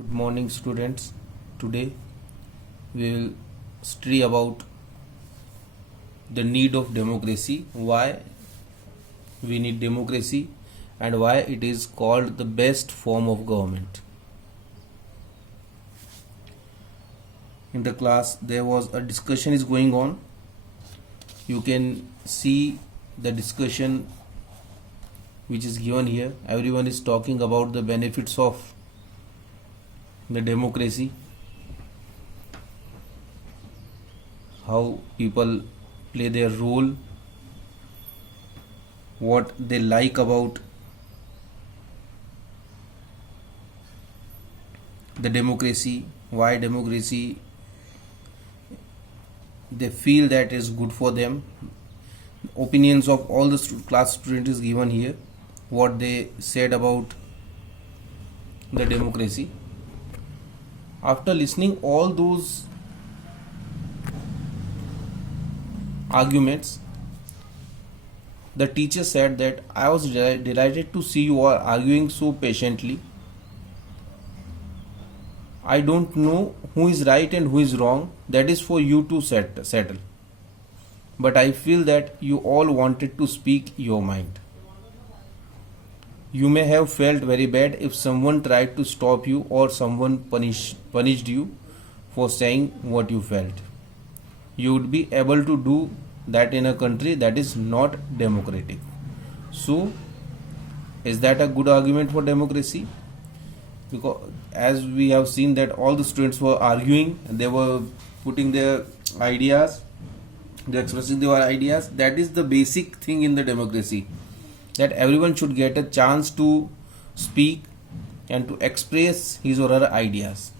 Good morning, students. Today we will study about the need of democracy, why we need democracy, and why it is called the best form of government. In the class, there was a discussion is going on. You can see the discussion which is given here. Everyone is talking about the benefits of the democracy, how people play their role, what they like about the democracy, why democracy they feel that is good for them. Opinions of all the class students is given here, what they said about the democracy. After listening all those arguments, the teacher said that I was delighted to see you are arguing so patiently. I don't know who is right and who is wrong, that is for you to settle. But I feel that you all wanted to speak your mind. You may have felt very bad if someone tried to stop you or someone punished you for saying what you felt. You would be able to do that in a country that is not democratic. So, is that a good argument for democracy? Because as we have seen that all the students were arguing, they were putting their ideas, they are expressing their ideas. That is the basic thing in the democracy, that everyone should get a chance to speak and to express his or her ideas.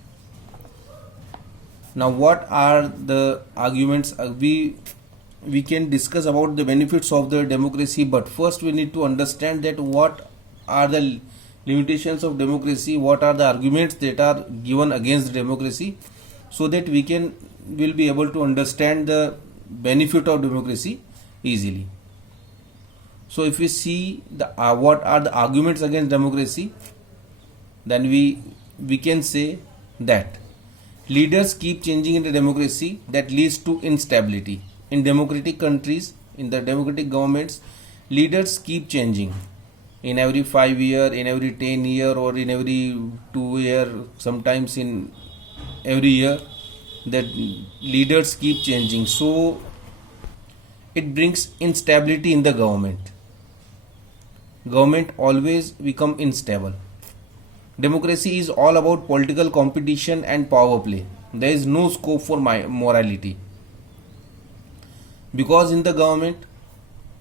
Now, what are the arguments? We can discuss about the benefits of the democracy, but first we need to understand that what are the limitations of democracy, what are the arguments that are given against democracy, so that will be able to understand the benefit of democracy easily. So if we see the what are the arguments against democracy, then we can say that leaders keep changing in the democracy, that leads to instability. In democratic countries, in the democratic governments, leaders keep changing in every 5 year, in every 10 year, or in every 2 year, sometimes in every year, that leaders keep changing. So it brings instability in the government. Government always become unstable. Democracy is all about political competition and power play. There is no scope for morality. Because in the government,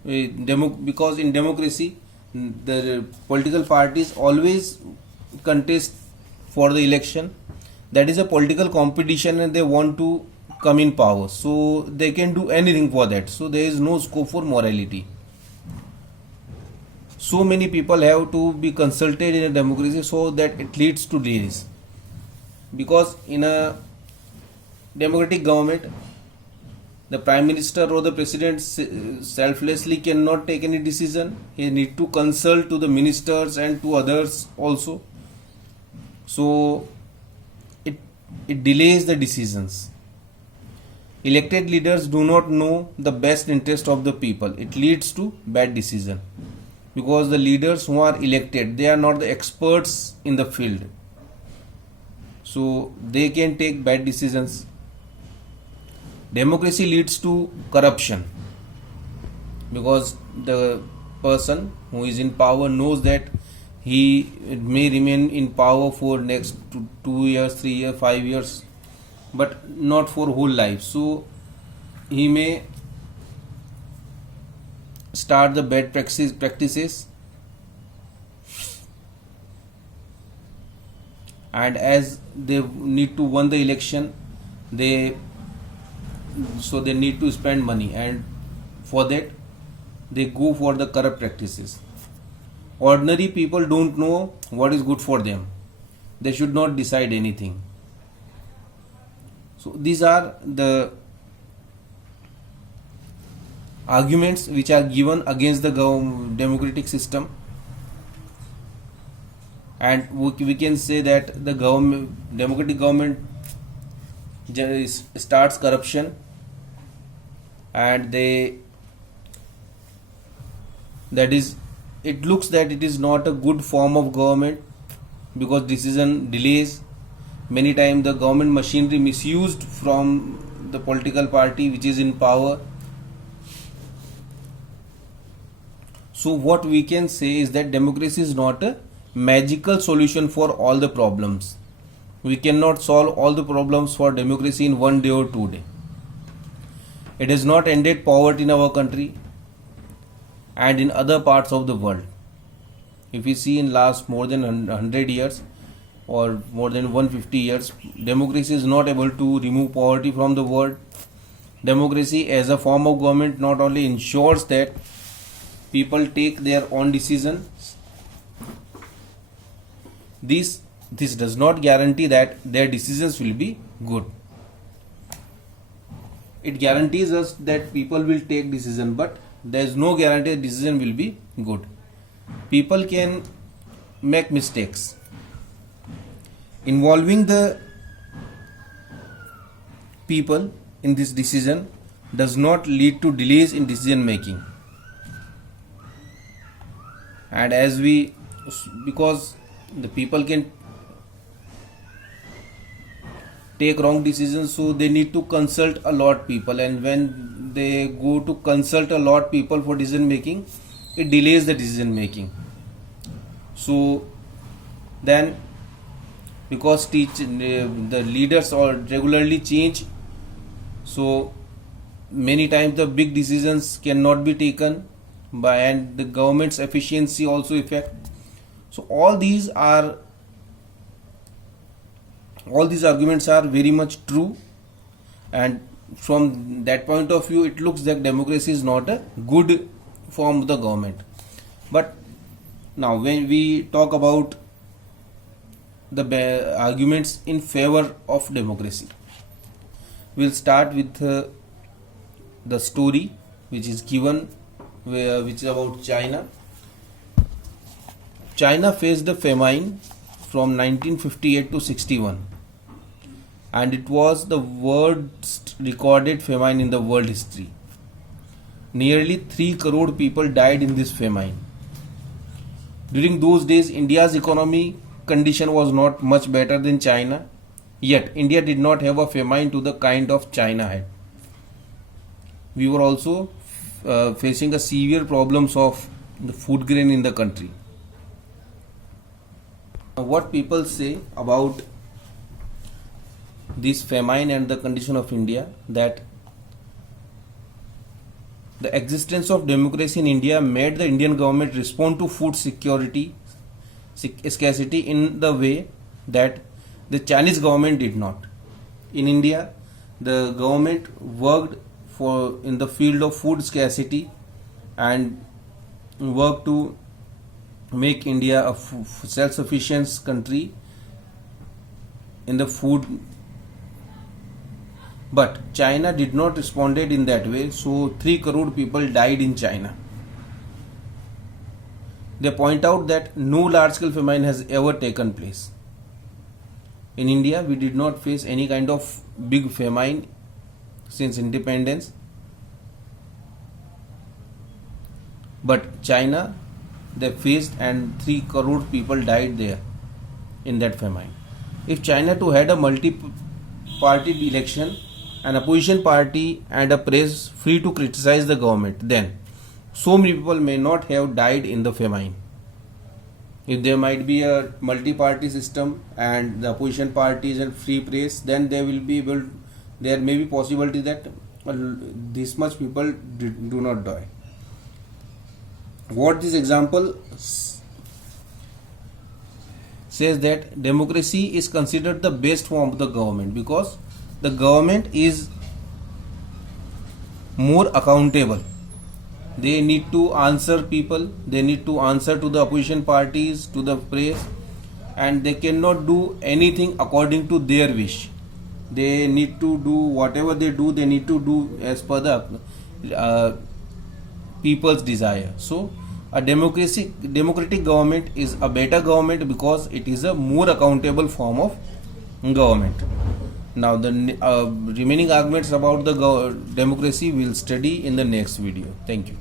because in democracy, the political parties always contest for the election. That is a political competition and they want to come in power. So they can do anything for that. So there is no scope for morality. So many people have to be consulted in a democracy, so that it leads to delays. Because in a democratic government, the prime minister or the president selflessly cannot take any decision. He need to consult to the ministers and to others also. So it delays the decisions. Elected leaders do not know the best interest of the people. It leads to bad decision. Because the leaders who are elected, they are not the experts in the field. So they can take bad decisions. Democracy leads to corruption, because the person who is in power knows that he may remain in power for next 2 years, 3 years, 5 years, but not for whole life. So he may start the bad practices, and as they need to win the election, they need to spend money, and for that they go for the corrupt practices. Ordinary people don't know what is good for them. They should not decide anything. So these are the arguments which are given against the democratic system. and we can say that the government, democratic government, starts corruption, and that is, it looks that it is not a good form of government, because decision delays. Many times the government machinery misused from the political party which is in power. So what we can say is that democracy is not a magical solution for all the problems. We cannot solve all the problems for democracy in one day or 2 days. It has not ended poverty in our country and in other parts of the world. If we see in last more than 100 years or more than 150 years, democracy is not able to remove poverty from the world. Democracy as a form of government not only ensures that people take their own decisions, this does not guarantee that their decisions will be good. It guarantees us that people will take decision, but there is no guarantee that decision will be good. People can make mistakes. Involving the people in this decision does not lead to delays in decision making. And because the people can take wrong decisions, so they need to consult a lot people, and when they go to consult a lot people for decision making, it delays the decision making. So then, because the leaders or regularly change, so many times the big decisions cannot be taken by, and the government's efficiency also affect. So all these arguments are very much true, and from that point of view it looks that democracy is not a good form of the government. But now when we talk about the arguments in favor of democracy, we'll start with the story which is given, which is about China. China faced the famine from 1958 to 61, and it was the worst recorded famine in the world history. Nearly 3 crore people died in this famine. During those days, India's economy condition was not much better than China, yet India did not have a famine to the kind of China had. We were also facing a severe problems of the food grain in the country. What people say about this famine and the condition of India, that the existence of democracy in India made the Indian government respond to food scarcity in the way that the Chinese government did not. In India, the government worked in the field of food scarcity and worked to make India a self-sufficient country in the food. But China did not respond in that way, so 3 crore people died in China. They point out that no large-scale famine has ever taken place. In India, we did not face any kind of big famine since independence. But China, they faced, and 3 crore people died there in that famine. If China too had a multi-party election, an opposition party and a press free to criticize the government, then so many people may not have died in the famine. If there might be a multi-party system and the opposition parties and free press, then there may be possibility that this much people do not die. What this example says, that democracy is considered the best form of the government, because the government is more accountable. They need to answer people, they need to answer to the opposition parties, to the press, and they cannot do anything according to their wish. They need to do whatever they do, they need to do as per the people's desire. So A democratic government is a better government because it is a more accountable form of government. Now the remaining arguments about the democracy we'll study in the next video. Thank you.